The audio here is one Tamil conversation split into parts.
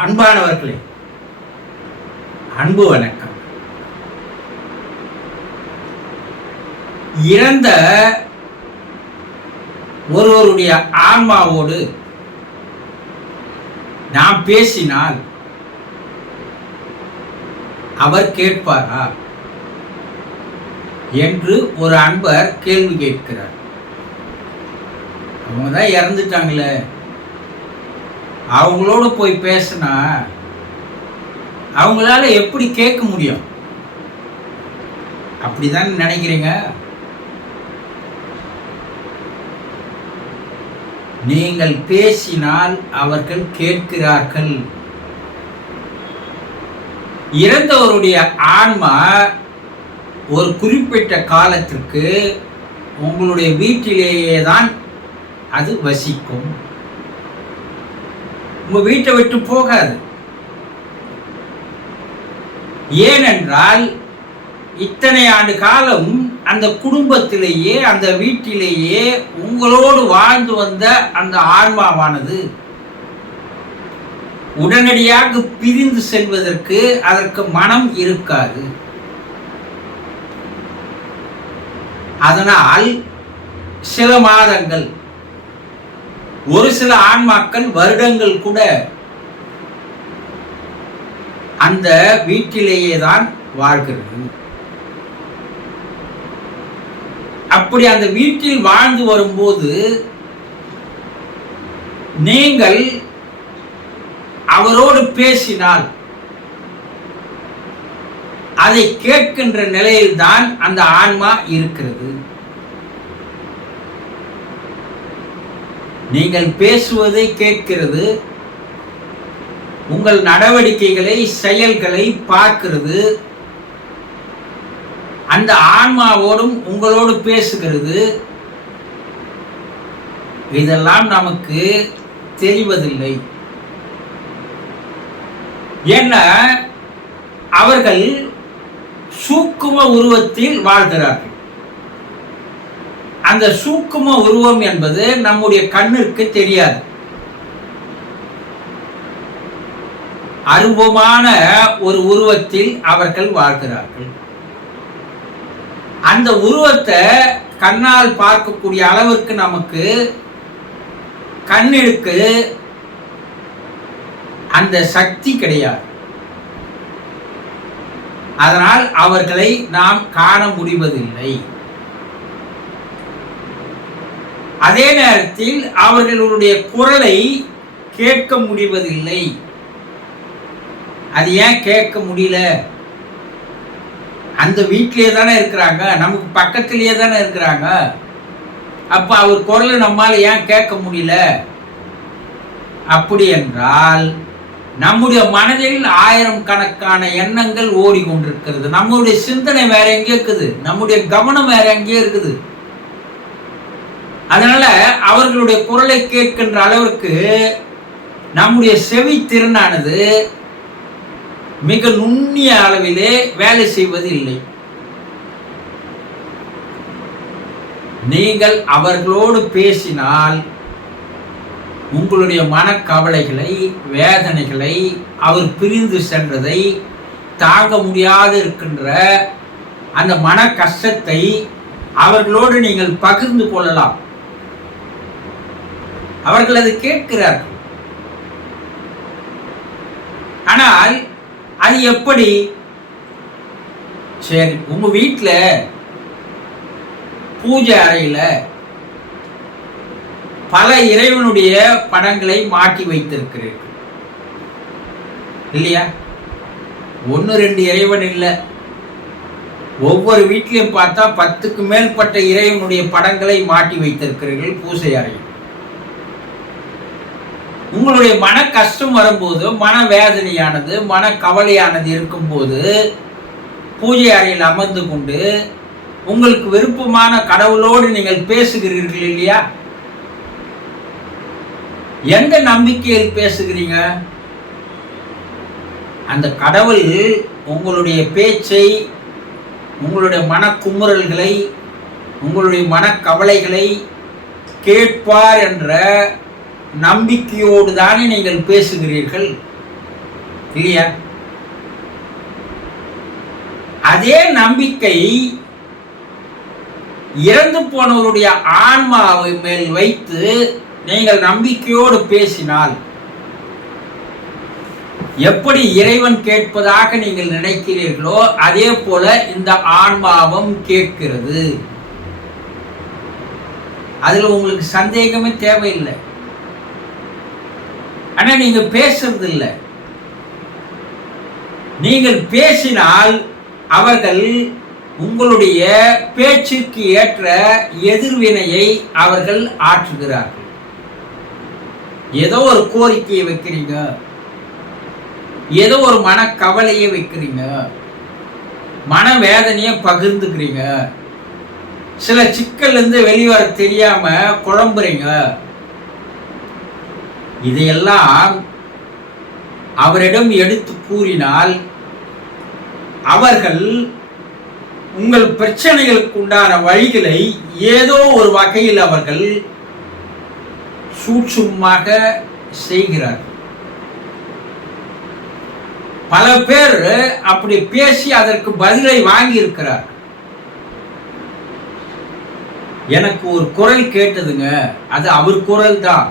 அன்பானவர்களே, அன்பு வணக்கம். இறந்த ஒருவருடைய ஆன்மாவோடு நாம் பேசினால் அவர் கேட்பாரா என்று ஒரு அன்பர் கேள்வி கேட்கிறார். அவங்க தான் இறந்துட்டாங்களே, அவங்களோட போய் பேசினா அவங்களால எப்படி கேட்க முடியும்? அப்படிதான் நினைக்கிறீங்க? நீங்கள் பேசினால் அவர்கள் கேட்கிறார்கள். இறந்தவருடைய ஆன்மா ஒரு குறிப்பிட்ட காலத்திற்கு உங்களுடைய வீட்டிலேயே தான் அது வசிக்கும். உங்க வீட்டை விட்டு போகாது. ஏனென்றால் இத்தனை ஆண்டு காலம் அந்த குடும்பத்திலேயே, அந்த வீட்டிலேயே உங்களோடு வாழ்ந்து வந்த அந்த ஆன்மாவானது உடனடியாக பிரிந்து செல்வதற்கு அதற்கு மனம் இருக்காது. அதனால் சில மாதங்கள், ஒரு சில ஆன்மாக்கள் வருடங்கள் கூட அந்த வீட்டிலேயே தான் வாழ்கிறது. அப்படி அந்த வீட்டில் வாழ்ந்து வரும்போது நீங்கள் அவரோடு பேசினால் அதை கேட்கின்ற நிலையில்தான் அந்த ஆன்மா இருக்கிறது. நீங்கள் பேசுவதை கேட்கிறது, உங்கள் நடவடிக்கைகளை, செயல்களை பார்க்கிறது, அந்த ஆன்மாவோடும் உங்களோடு பேசுகிறது. இதெல்லாம் நமக்கு தெரிவதில்லை. ஏன்னா அவர்கள் சூக்கும உருவத்தில் வாழ்கிறார்கள். அந்த சூக்கும உருவம் என்பது நம்முடைய கண்ணிற்கு தெரியாது. அருவமான ஒரு உருவத்தில் அவர்கள் வாழ்கிறார்கள். அந்த உருவத்தை கண்ணால் பார்க்கக்கூடிய அளவிற்கு நமக்கு கண்ணிற்கு அந்த சக்தி கிடையாது. அதனால் அவர்களை நாம் காண முடிவதில்லை. அதே நேரத்தில் அவர்களுடைய குரலை கேட்க முடிவதில்லை. அது ஏன் கேட்க முடியல? அந்த வீட்டிலே தானே இருக்கிறாங்க, நமக்கு பக்கத்திலேயே தானே இருக்கிறாங்க. அப்ப அவர் குரலை நம்மால ஏன் கேட்க முடியல? அப்படி என்றால் நம்முடைய மனதில் ஆயிரம் கணக்கான எண்ணங்கள் ஓடிக்கொண்டிருக்கிறது. நம்முடைய சிந்தனை வேற எங்கே இருக்குது, நம்முடைய கவனம் வேற எங்கே இருக்குது. அதனால அவர்களுடைய குரலை கேட்கின்ற அளவிற்கு நம்முடைய செவி திறனானது மிக நுண்ணிய அளவிலே வேலை செய்வது இல்லை. நீங்கள் அவர்களோடு பேசினால் உங்களுடைய மனக்கவலைகளை, வேதனைகளை, அவர் பிரிந்து சென்றதை, தாங்க முடியாது இருக்கின்ற அந்த மன கஷ்டத்தை அவர்களோடு நீங்கள் பகிர்ந்து கொள்ளலாம். அவர்கள் அதை கேட்கிறார்கள். ஆனால் அது எப்படி? சரி, உங்க வீட்டில் பூஜை அறையில பல இறைவனுடைய படங்களை மாட்டி வைத்திருக்கிறீர்கள் இல்லையா? 1-2 இறைவன் இல்லை, ஒவ்வொரு வீட்டிலையும் பார்த்தா 10க்கு மேற்பட்ட இறைவனுடைய படங்களை மாட்டி வைத்திருக்கிறீர்கள் பூஜை அறையில். உங்களுடைய மன கஷ்டம் வரும்போது, மன வேதனையானது, மன கவலையானது இருக்கும்போது பூஜை அறையில் அமர்ந்து கொண்டு உங்களுக்கு விருப்பமான கடவுளோடு நீங்கள் பேசுகிறீர்கள் இல்லையா? எந்த நம்பிக்கையில் பேசுகிறீங்க? அந்த கடவுள் உங்களுடைய பேச்சை, உங்களுடைய மனக்குமுறல்களை, உங்களுடைய மனக்கவலைகளை கேட்பார் என்ற நம்பிக்கையோடு தானே நீங்கள் பேசுகிறீர்கள். இல்லையா? அதே நம்பிக்கை இறந்து போனவருடைய ஆன்மாவை மேல் வைத்து நீங்கள் நம்பிக்கையோடு பேசினால் எப்படி இறைவன் கேட்பதாக நீங்கள் நினைக்கிறீர்களோ அதே போல இந்த ஆன்மாவும் கேட்கிறது. அதுல உங்களுக்கு சந்தேகமே தேவையில்லை. ஆனா நீங்க பேசுறது இல்லை. நீங்கள் பேசினால் அவர்கள் உங்களுடைய பேச்சுக்கு ஏற்ற எதிர்வினையை அவர்கள் ஆற்றுகிறார்கள். ஏதோ ஒரு கோரிக்கையை வைக்கிறீங்க, ஏதோ ஒரு மனக்கவலையை வைக்கிறீங்க, மனவேதனையை பகிர்ந்துக்கிறீங்க, சில சிக்கல்ல இருந்து வெளிவர தெரியாம குழம்புறீங்க. இதையெல்லாம் அவரிடம் எடுத்து கூறினால் அவர்கள் உங்கள் பிரச்சனைகளுக்கு உண்டான வழிகளை ஏதோ ஒரு வகையில் அவர்கள் சூட்சுமமாக செய்கிறார்கள். பல பேர் அப்படி பேசி அதற்கு பதிலை வாங்கி இருக்கிறார். எனக்கு ஒரு குரல் கேட்டதுங்க, அது அவர் குரல் தான்.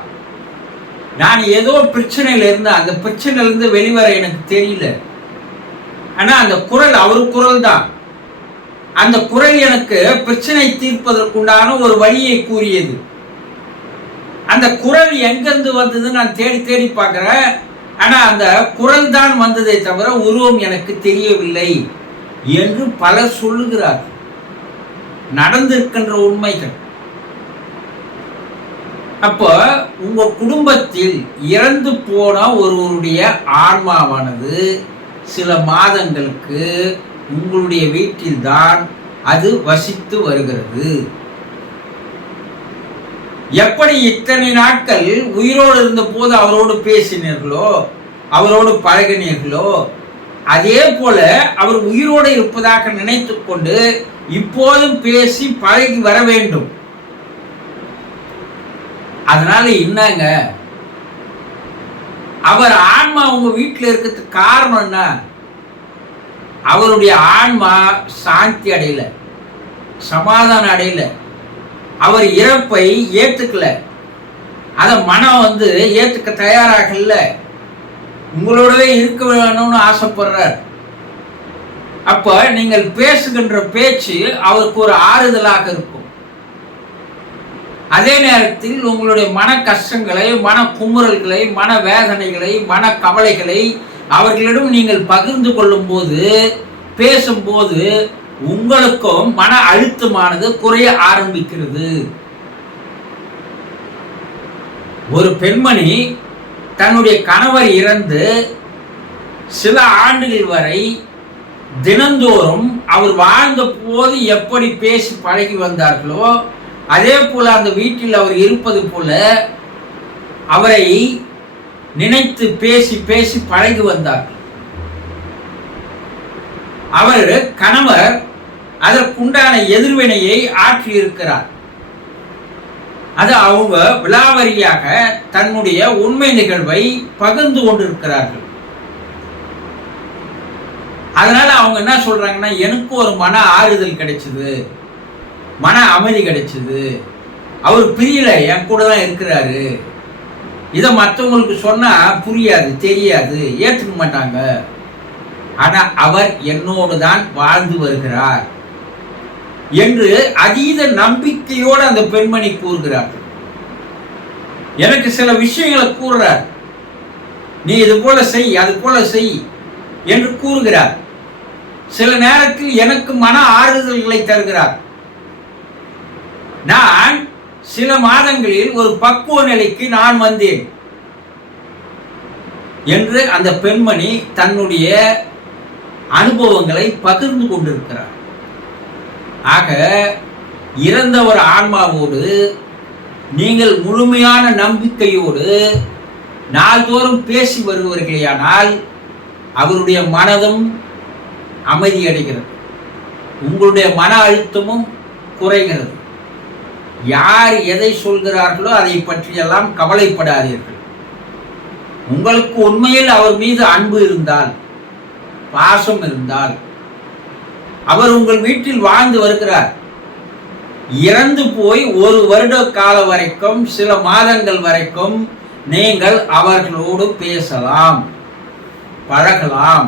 நான் ஏதோ பிரச்சனையில இருந்து அந்த பிரச்சனையில இருந்து வெளிவர எனக்கு தெரியல. ஆனா அந்த குரல் அவர் குரல் தான். அந்த குரல் எனக்கு பிரச்சனை தீர்ப்பதற்குண்டான ஒரு வழியை கூறியது. அந்த குரல் எங்கிருந்து வந்தது நான் தேடி தேடி பார்க்கிறேன். ஆனா அந்த குரல் தான் வந்ததை தவிர உருவம் எனக்கு தெரியவில்லை என்று பலர் சொல்லுகிறார்கள். நடந்திருக்கின்ற உண்மைகள். அப்போ உங்க குடும்பத்தில் இறந்து போன ஒருவருடைய ஆன்மாவானது சில மாதங்களுக்கு உங்களுடைய வீட்டில்தான் அது வசித்து வருகிறது. எப்படி இத்தனை நாட்கள் உயிரோடு இருந்த போது அவரோடு பேசினீர்களோ, அவரோடு பழகினீர்களோ, அதே போல அவர் உயிரோடு இருப்பதாக நினைத்து கொண்டு இப்போதும் பேசி பழகி வர வேண்டும். அதனால என்னங்க, அவர் ஆன்மா உங்க வீட்டில் இருக்கிறதுக்கு காரணம் என்ன? அவருடைய ஆன்மா சாந்தி அடையல, சமாதானம் அடையல, அவர் இறப்பை ஏத்துக்கல, அத மனம் ஏத்துக்க தயாராகல, உங்களோடவே இருக்க வேணும்னு ஆசைப்படுறார். அப்ப நீங்கள் பேசுகின்ற பேச்சு அவருக்கு ஒரு ஆறுதலாக இருக்கும். அதே நேரத்தில் உங்களுடைய மன கஷ்டங்களை, மன குமுறல்களை, மன வேதனைகளை, மன கவலைகளை அவர்களிடம் நீங்கள் பகிர்ந்து கொள்ளும் போது, பேசும்போது உங்களுக்கும் மன அழுத்தமானது குறைய ஆரம்பிக்கிறது. ஒரு பெண்மணி தன்னுடைய கணவர் இறந்து சில ஆண்டுகள் வரை தினந்தோறும் அவர் வாழ்ந்த போது எப்படி பேசி பழகி வந்தார்களோ அதே போல அந்த வீட்டில் அவர் இருப்பது போல அவரை நினைத்து பேசி பேசி பழகி வந்தார்கள். அவர் கணவர் அதற்குண்டான எதிர்வினையை ஆற்றி இருக்கிறார். அது அவங்க விலாவரியாக தன்னுடைய உண்மை நிகழ்வை பகிர்ந்து கொண்டிருக்கிறார்கள். அதனால அவங்க என்ன சொல்றாங்கன்னா, எனக்கு ஒரு மன ஆறுதல் கிடைச்சது, மன அமைதி கிடைச்சது, அவர் பிரியல, என் கூட தான் இருக்கிறாரு. இதை மற்றவங்களுக்கு சொன்னா புரியாது, தெரியாது, ஏற்றுக்க மாட்டாங்க. ஆனா அவர் என்னோடு தான் வாழ்ந்து வருகிறார் என்று அதீத நம்பிக்கையோடு அந்த பெண்மணி கூறுகிறார். எனக்கு சில விஷயங்களை கூறுறார், நீ இது போல செய், அது போல செய் என்று கூறுகிறார். சில நேரத்தில் எனக்கு மன ஆறுதல்களை தருகிறார். நான் சில மாதங்களில் ஒரு பக்குவ நிலைக்கு நான் வந்தேன் என்று அந்த பெண்மணி தன்னுடைய அனுபவங்களை பகிர்ந்து கொண்டிருக்கிறார். ஆக இறந்த ஒரு ஆன்மாவோடு நீங்கள் முழுமையான நம்பிக்கையோடு நாள்தோறும் பேசி வருவீர்களேயானால் அவருடைய மனதும் அமைதி அடைகிறது, உங்களுடைய மன அழுத்தமும் குறைகிறது. யார் எதை சொல்கிறார்களோ அதை பற்றியெல்லாம் கவலைப்படாதீர்கள். உங்களுக்கு உண்மையில் அவர் மீது அன்பு இருந்தால், பாசம் இருந்தால், அவர் உங்கள் வீட்டில் வாழ்ந்து வருகிறார். இறந்து போய் 1 வருட கால வரைக்கும், சில மாதங்கள் வரைக்கும் நீங்கள் அவர்களோடு பேசலாம், பழகலாம்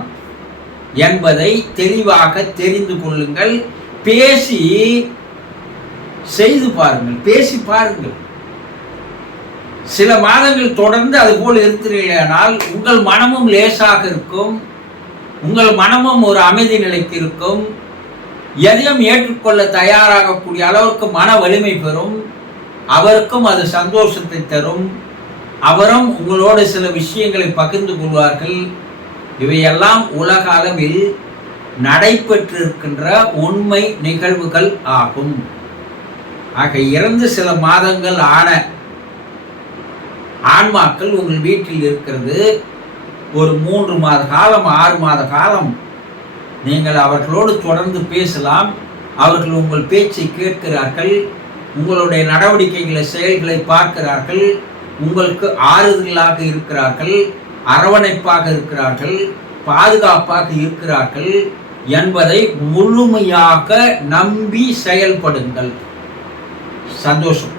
என்பதை தெளிவாக தெரிந்து கொள்ளுங்கள். பேசி செய்து பாருங்கள், பேசி பாருங்கள். சில மாதங்கள் தொடர்ந்து அதுபோல் இருக்கிறீர்களானால் உங்கள் மனமும் லேசாக இருக்கும், உங்கள் மனமும் ஒரு அமைதி நிலைக்கு இருக்கும், எதையும் ஏற்றுக்கொள்ள தயாராகக்கூடிய அளவுக்கு மன வலிமை பெறும். அவருக்கும் அது சந்தோஷத்தை தரும். அவரும் உங்களோடு சில விஷயங்களை பகிர்ந்து கொள்வார்கள். இவையெல்லாம் உலக அளவில் நடைபெற்றிருக்கின்ற உண்மை நிகழ்வுகள் ஆகும். ஆக இறந்து சில மாதங்கள் ஆன ஆன்மாக்கள் உங்கள் வீட்டில் இருக்கிறது. ஒரு 3 மாத காலம், 6 மாத காலம் நீங்கள் அவர்களோடு தொடர்ந்து பேசலாம். அவர்கள் உங்கள் பேச்சை கேட்கிறார்கள், உங்களுடைய நடவடிக்கைகளை, செயல்களை பார்க்கிறார்கள், உங்களுக்கு ஆறுதலாக இருக்கிறார்கள், அரவணைப்பாக இருக்கிறார்கள், பாதுகாப்பாக இருக்கிறார்கள் என்பதை முழுமையாக நம்பி செயல்படுங்கள். சந்தோஷம்.